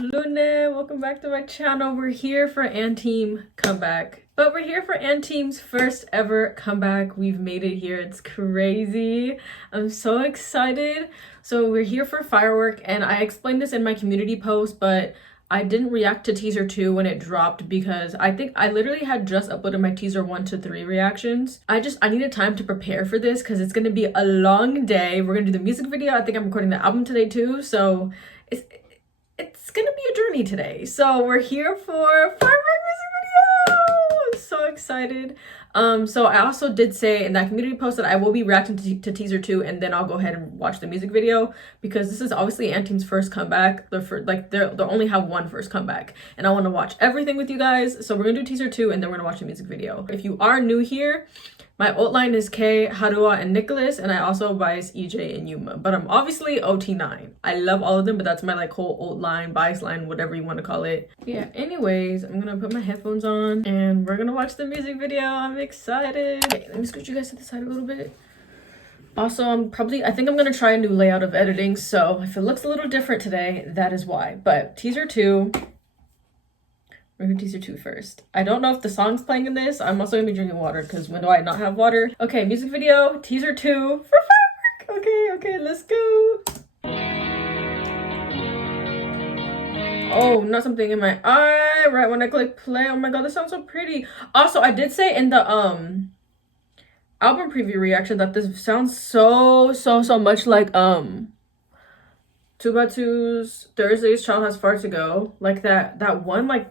Lune, welcome back to my channel. We're here for andteam comeback. But we're here for andteam's first ever comeback. We've made it here. It's crazy. I'm so excited. So we're here for Firework, and I explained this in my community post, but I didn't react to teaser 2 when it dropped because I think I literally had just uploaded my teaser 1 to 3 reactions. I needed time to prepare for this because it's gonna be a long day. We're gonna do the music video. I think I'm recording the album today too, so it's gonna be a journey today. So we're here for Firework music video. I'm so excited. So I also did say in that community post that I will be reacting to teaser 2, and then I'll go ahead and watch the music video because this is obviously andteam's first comeback. They'll only have one first comeback, and I want to watch everything with you guys. So we're gonna do teaser 2, and then we're gonna watch the music video. If you are new here, my outline is Kay, Harua, and Nicholas, and I also bias EJ and Yuma. But I'm obviously OT9. I love all of them, but that's my whole outline, bias line, whatever you want to call it. Yeah, anyways, I'm gonna put my headphones on and we're gonna watch the music video. I'm excited. Okay, let me scoot you guys to the side a little bit. Also, I think I'm gonna try a new layout of editing, so if it looks a little different today, that is why. But teaser 2. We're gonna teaser 2 first. I don't know if the song's playing in this. I'm also gonna be drinking water because when do I not have water? Okay, music video, teaser 2 for Firework. Okay, let's go. Oh, not something in my eye right when I click play. Oh my god, this sounds so pretty. Also, I did say in the album preview reaction that this sounds so much like 2x2's Thursday's Child Has Far to Go. Like that one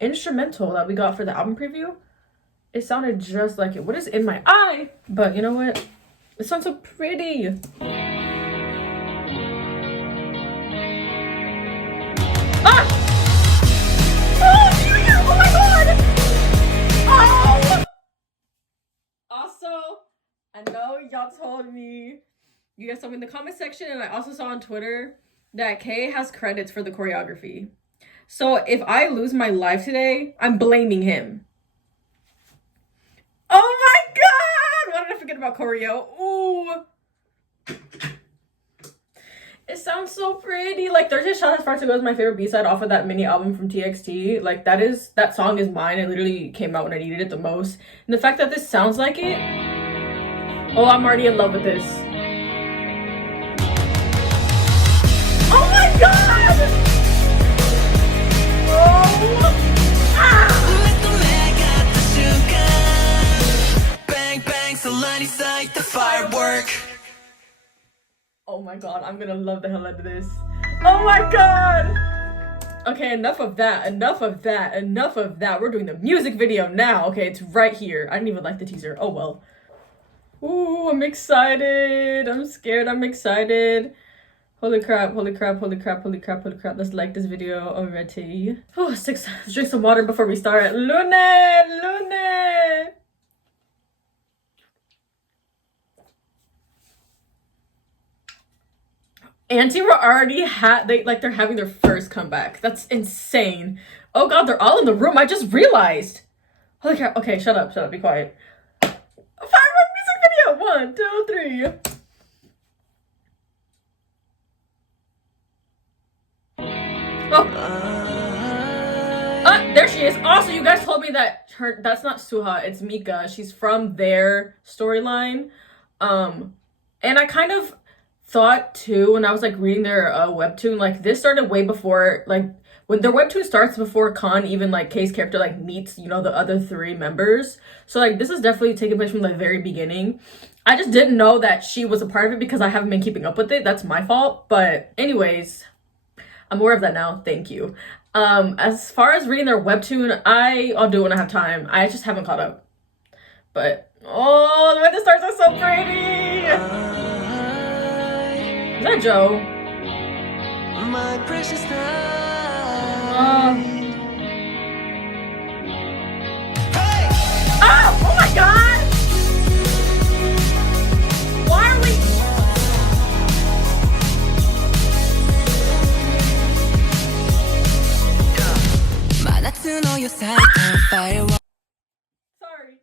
instrumental that we got for the album preview. It sounded just like it. What is in my eye? But you know what? It sounds so pretty. Ah! Oh, Junior! Oh my god! Oh! Also, I know y'all told me, you guys told me in the comment section, and I also saw on Twitter that Kay has credits for the choreography. So if I lose my life today, I'm blaming him. Oh my god! Why did I forget about choreo? Ooh. It sounds so pretty. Thursday's Child Has Far to Go is my favorite B-side off of that mini album from TXT. That song is mine. It literally came out when I needed it the most. And the fact that this sounds like it, oh, I'm already in love with this. Oh my god! Firework. Oh my god, I'm gonna love the hell out of this. Oh my god! Okay, enough of that. We're doing the music video now. Okay, it's right here. I didn't even like the teaser. Oh well. Ooh, I'm excited. I'm scared. I'm excited. Holy crap. Let's like this video already. Oh, let's drink some water before we start. Lune! andteam were already they're having their first comeback. That's insane. Oh god, they're all in the room. I just realized. Holy crap. Okay, shut up, be quiet. Firework music video. 1, 2, 3. Oh. There she is. Also, you guys told me that that's not Suha, it's Mika. She's from their storyline. And I kind of thought too when I was reading their webtoon, this started way before, when their webtoon starts before Khan even Kay's character meets the other 3 members. So this is definitely taking place from the very beginning. I just didn't know that she was a part of it because I haven't been keeping up with it. That's my fault. But anyways, I'm aware of that now. Thank you. As far as reading their webtoon, I'll do it when I have time. I just haven't caught up. But oh, the way the stars are so pretty. Is that Joe? My precious oh my god! Why are we?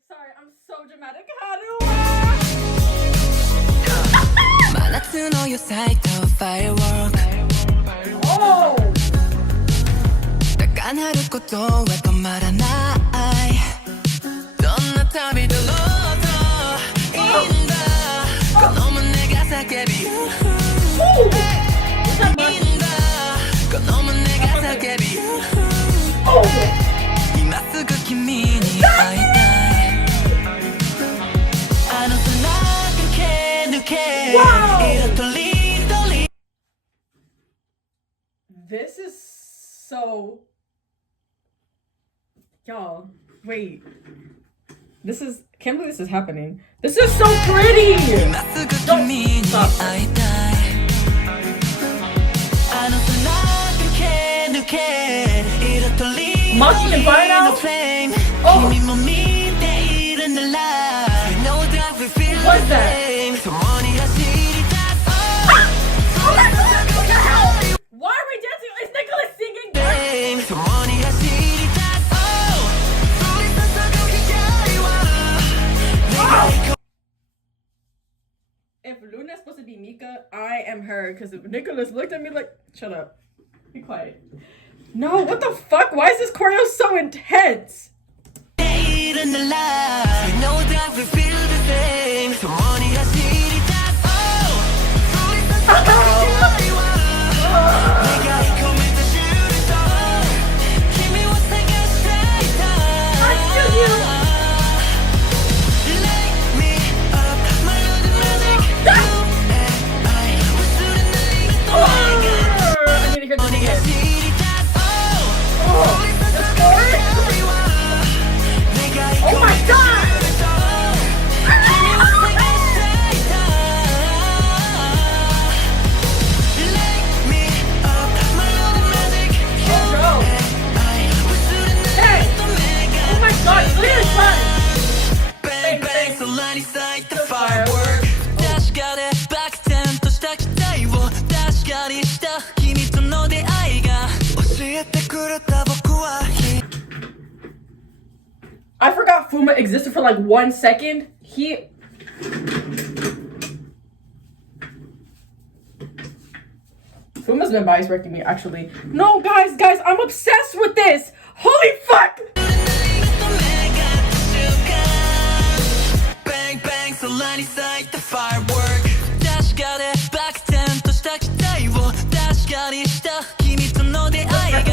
Sorry, I'm so dramatic. Firework. Oh! ることは止まらないどんな旅だろうといいんだこの胸が叫びいいんだこの胸が叫び今すぐ君に会いたいあの空抜け抜け色とりどり This is so... Y'all, wait. This is... Can't believe this is happening. This is so pretty! Don't stop. Mocking and fire now? Oh! What's that? Why are we dancing? Is Nicholas singing? If Luna's supposed to be Mika, I am her. Because if Nicholas looked at me like, shut up. Be quiet. No, what the fuck? Why is this choreo so intense? Oh my god! I forgot Fuma existed for like 1 second. Fuma's been bias wrecking me actually. No, guys, I'm obsessed with this. Holy fuck! Bang bang, so line inside the firework. Dash got it back then to start to die. Dash got it stuck. Kimi to know the eye.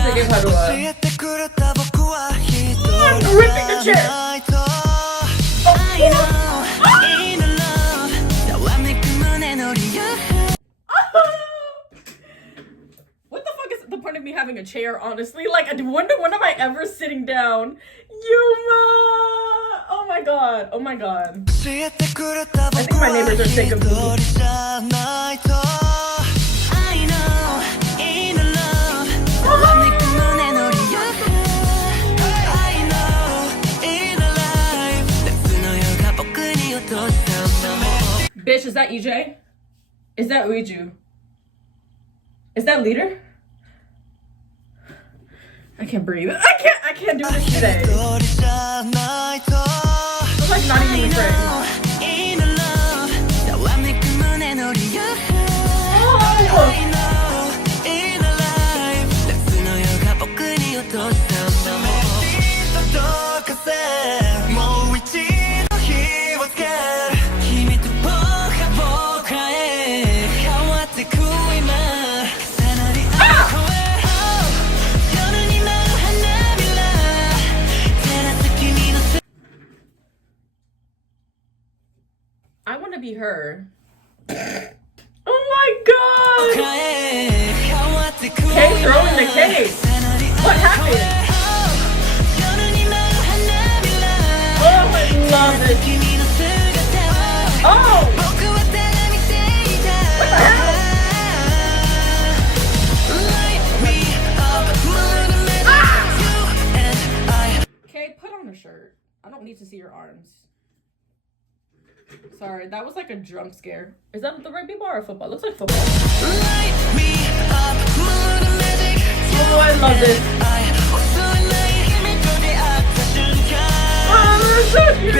I'm ripping the chair. What the fuck is the point of me having a chair, honestly? Like, when am I ever sitting down? Yuma! Oh my god, oh my god. I think my neighbors are sick of me. Bitch, is that EJ? Is that Uiju? Is that leader? I can't breathe. I can't do this today. I'm like not even friends. I want to be her. Oh my god! Kay throwing the cake. What happened? Oh, I love it. Oh! What the hell? Ah! Kay, put on a shirt. I don't need to see your arms. Sorry, that was like a jump scare. Is that the rugby ball or football? It looks like football. Oh, I love this. Oh, so cute.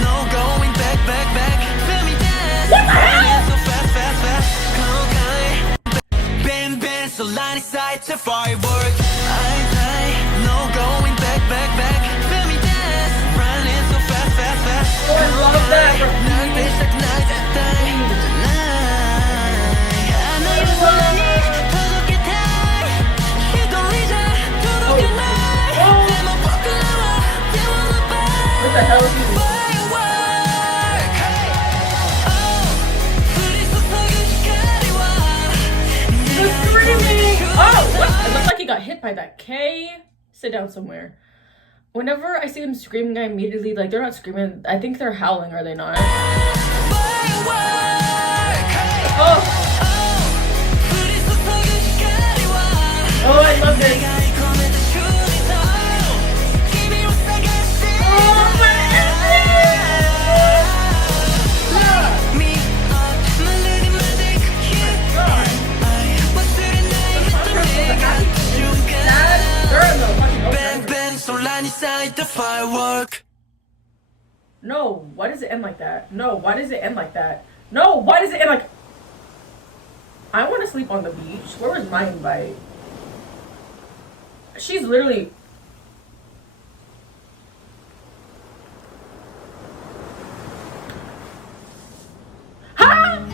No going back. What the hell? to firework. No going back, back, back. Feel me dance, running so fast, fast, fast. Oh, I love that. 난 대식 night, tonight. I know you want me, 더럽게 달. 휘둘리자, 두둑한 날. 내맘 벗겨나와, they wanna buy. What the hell is he doing? Firework. Oh, 둘이서 속은 시간이와. The screaming! Oh, what? It looks like he got hit by that. K, sit down somewhere. Whenever I see them screaming, I immediately, like, they're not screaming. I think they're howling, are they not? Oh! Oh, I love this. Oh, my the firework. No, why does it end like that? No, why does it end like that? No, why does it end like... I want to sleep on the beach. Where was my invite? She's literally... Ha!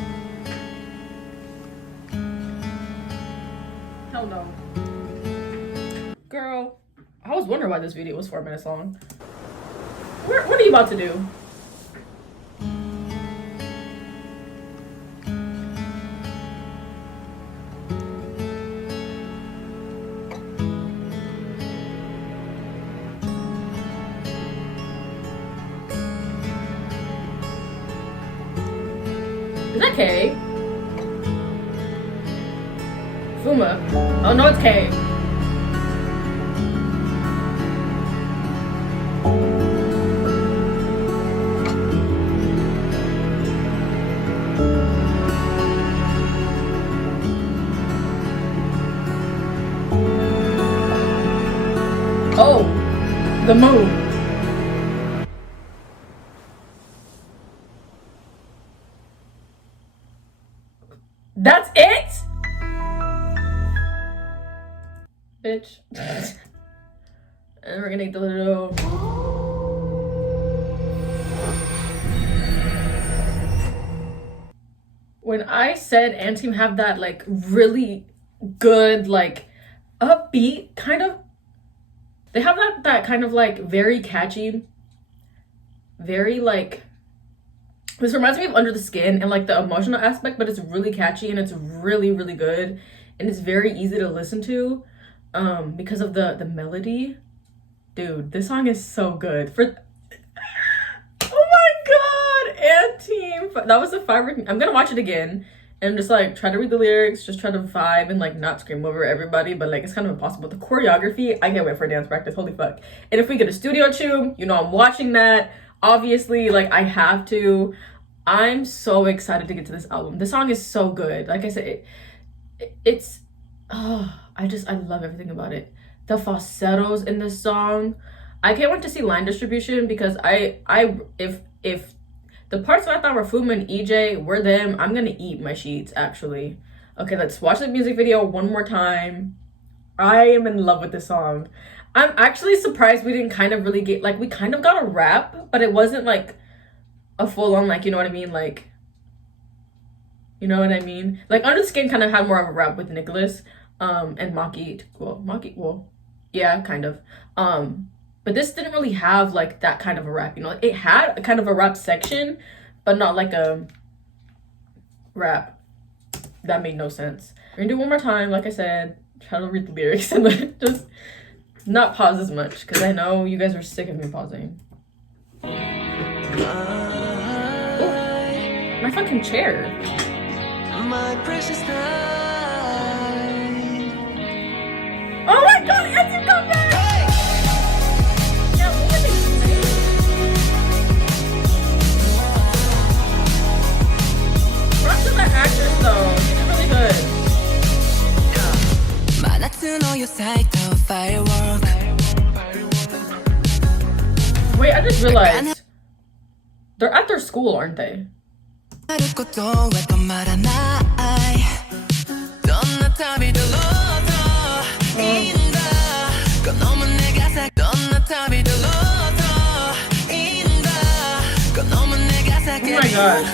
Hell no. Girl, I was wondering why this video was 4 minutes long. What are you about to do? Is that K? Fuma. Oh no, it's K. Oh, the moon. That's it? Bitch. And we're gonna get the little... When I said andteam have that like really good like upbeat kind of... They have that kind of like very catchy, very like... This reminds me of Under the Skin and like the emotional aspect, but it's really catchy and it's really, really good. And it's very easy to listen to because of the melody. Dude, this song is so good. Oh my god, andteam. That was the firework. I'm gonna watch it again and just like try to read the lyrics, just try to vibe and like not scream over everybody, but like it's kind of impossible. The choreography, I can't wait for dance practice, holy fuck. And if we get a studio tune, you know I'm watching that. Obviously, like I have to. I'm so excited to get to this album. This song is so good. Like I said, it's oh, I love everything about it. The falsettos in this song. I can't wait to see line distribution because if the parts that I thought were Fuma and EJ were them, I'm gonna eat my sheets actually. Okay, let's watch the music video one more time. I am in love with this song. I'm actually surprised we didn't kind of really get, like, we kind of got a rap, but it wasn't like a full-on, like, you know what I mean, like, you know what I mean, like Under the Skin kind of had more of a rap with Nicholas and Maki. Well, yeah, kind of, but this didn't really have like that kind of a rap, you know. It had a kind of a rap section, but not like a rap. That made no sense. We're gonna do it one more time, like I said, try to read the lyrics and then just not pause as much because I know you guys are sick of me pausing. Ooh, my fucking chair. My precious time. Oh my god, andteam, come back! Yeah, what did they say? Props to the actress though, she's really good. Wait, I just realized they're at their school, aren't they? Oh my gosh.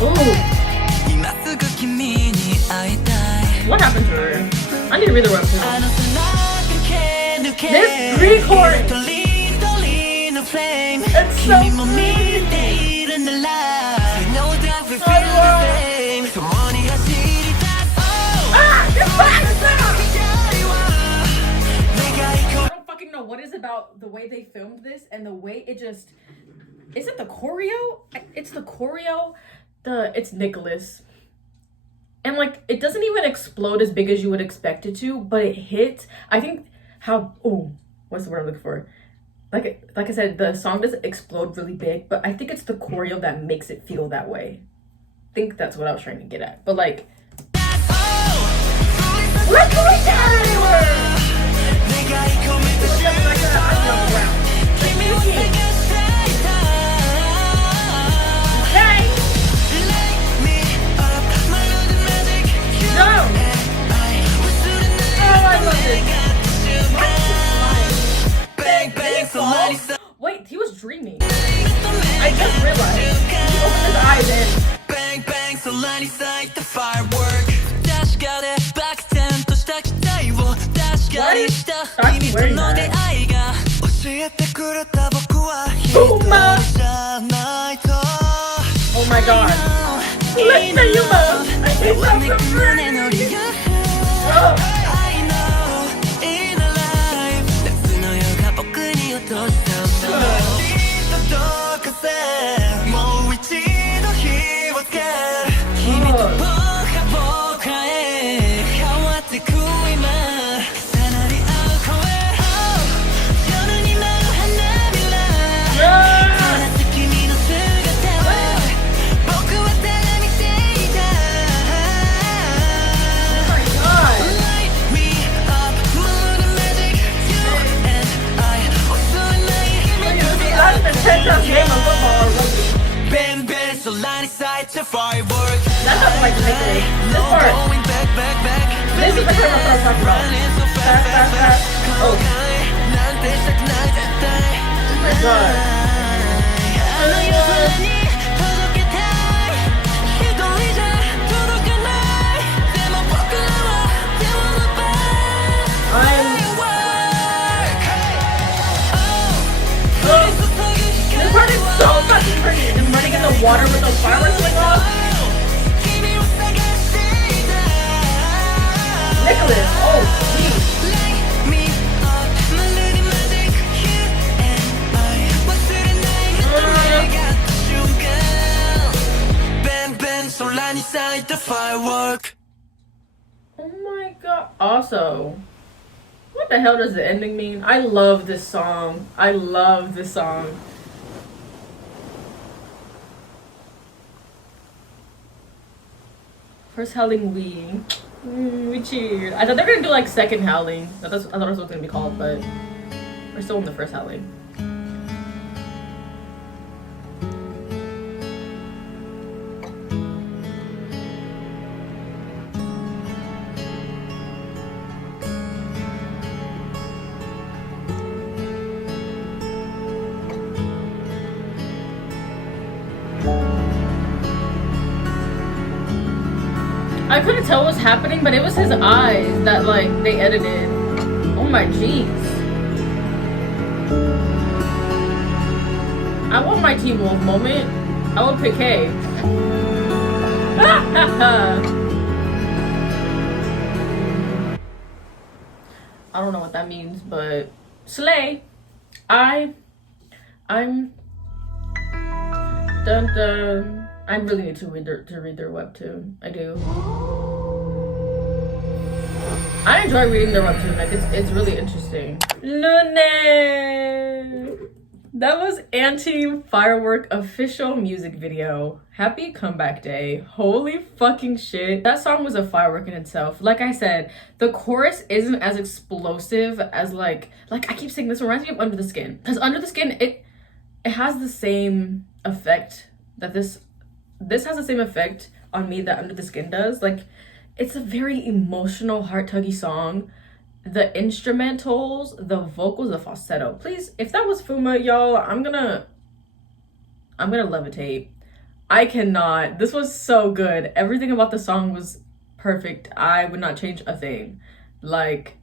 Ooh. What happened to her? I need to read the webtoon. This pre-chorus. It's so pretty. I don't fucking know what is about the way they filmed this and the way it just... Is it the choreo? It's the choreo. It's Nicholas. And like, it doesn't even explode as big as you would expect it to, but it hits. I think what's the word I'm looking for? Like I said, the song doesn't explode really big, but I think it's the choreo that makes it feel that way. I think that's what I was trying to get at. But like, we're going everywhere! Wait, he was dreaming. I just realized. He opened his eyes and bang bang so light the firework. Oh my god. Let's say you love. I think that's so pretty. Oh. Firework. That's not like Nicholas. This part. This is the part I'm talking about. Fast. Oh. Oh my god. This part is so fucking pretty. And running in the water with those fireworks going off. Nicholas, oh geez. The firework. Oh my god. Also, what the hell does the ending mean? I love this song. I love this song. First Howling we cheered. I thought they were gonna do like second Howling. I thought it was what it was gonna be called, but we're still in the first Howling. I couldn't tell what was happening, but it was his eyes that like they edited. Oh my jeez. I want my Teen Wolf moment. I will pick Hay. I don't know what that means, but slay. I'm dun dun. I really need to read their webtoon. I do. I enjoy reading their webtoon. Like it's really interesting. Lune. That was andteam Firework official music video. Happy comeback day. Holy fucking shit. That song was a firework in itself. Like I said, the chorus isn't as explosive as like I keep saying this reminds me of Under the Skin. Because Under the Skin, it has the same effect that this has the same effect on me that Under the Skin does. Like, it's a very emotional, heart-tuggy song the instrumentals, the vocals, the falsetto. Please, if that was Fuma, y'all, I'm gonna levitate. I cannot. This was so good. Everything about the song was perfect. I would not change a thing. Like,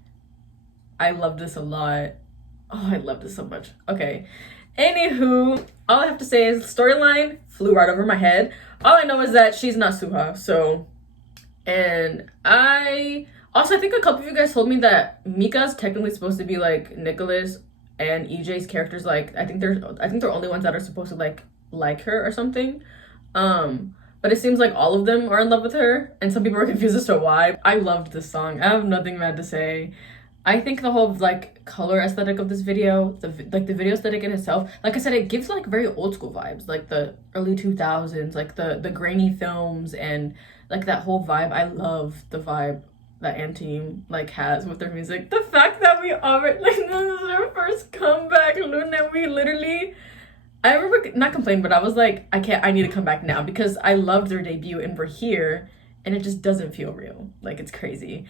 I love this a lot. Oh, I love this so much. Okay. Anywho, all I have to say is storyline flew right over my head. All I know is that she's not Suha, so. And I think a couple of you guys told me that Mika's technically supposed to be like Nicholas and EJ's characters. Like, I think they're only ones that are supposed to like her or something. But it seems like all of them are in love with her, and some people are confused as to why. I loved this song. I have nothing bad to say. I think the whole like color aesthetic of this video, the video aesthetic in itself, like I said, it gives like very old school vibes, like the early 2000s, like the grainy films and like that whole vibe. I love the vibe that andteam like has with their music. The fact that we already like this is our first comeback, Luna. We literally, I remember not complaining, but I was like, I need to come back now because I loved their debut and we're here and it just doesn't feel real. Like, it's crazy.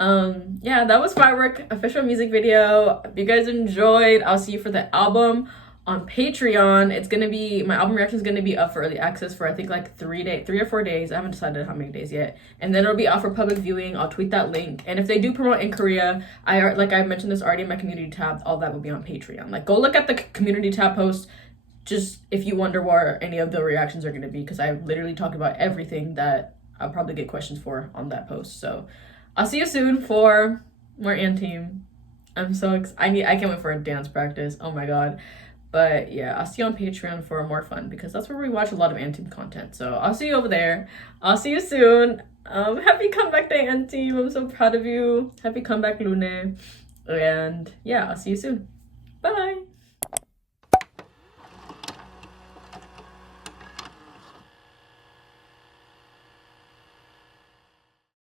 Yeah, that was Firework official music video. If you guys enjoyed, I'll see you for the album on Patreon. It's gonna be, my album reaction is gonna be up for early access for I think like 3 or 4 days. I haven't decided how many days yet. And then it'll be out for public viewing. I'll tweet that link. And if they do promote in Korea, I mentioned this already in my community tab, all that will be on Patreon. Like, go look at the community tab post just if you wonder where any of the reactions are gonna be, because I literally talked about everything that I'll probably get questions for on that post. So I'll see you soon for more andteam. I'm so I can't wait for a dance practice. Oh my god. But yeah, I'll see you on Patreon for more fun because that's where we watch a lot of andteam content. So I'll see you over there. I'll see you soon. Happy comeback day, andteam. I'm so proud of you. Happy comeback, Lune. And yeah, I'll see you soon. Bye.